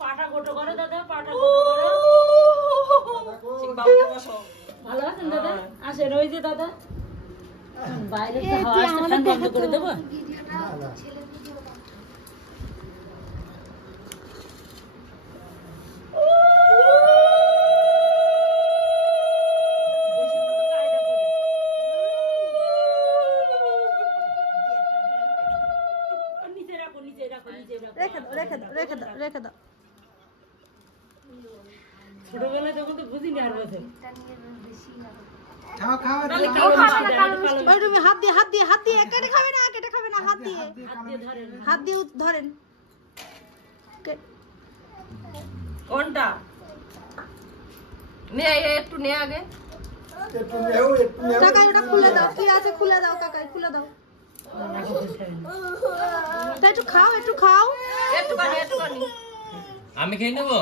পাটা গোটো করো দাদা, পাটা গোটো করো। বাবুকে বসো। ভালো আছেন দাদা? আসেন ওই যে দাদা। বাইরে তো হাওয়া আসছে, ফ্যান বন্ধ করে দেবো? রেখে দাও। ছোটবেলায় যখন তো বুঝিনি আর বছর। হাত দিয়ে কেটে খাবে না, হাত দিয়ে ধরেন। কোনটা নে, একটু নে আগে। কাকাই ওটা খুলে দাও, কি আছে খুলে দাও কাকাই, খুলে দাও। একটু খাও একটুখানি। আমি খেয়ে নেবো।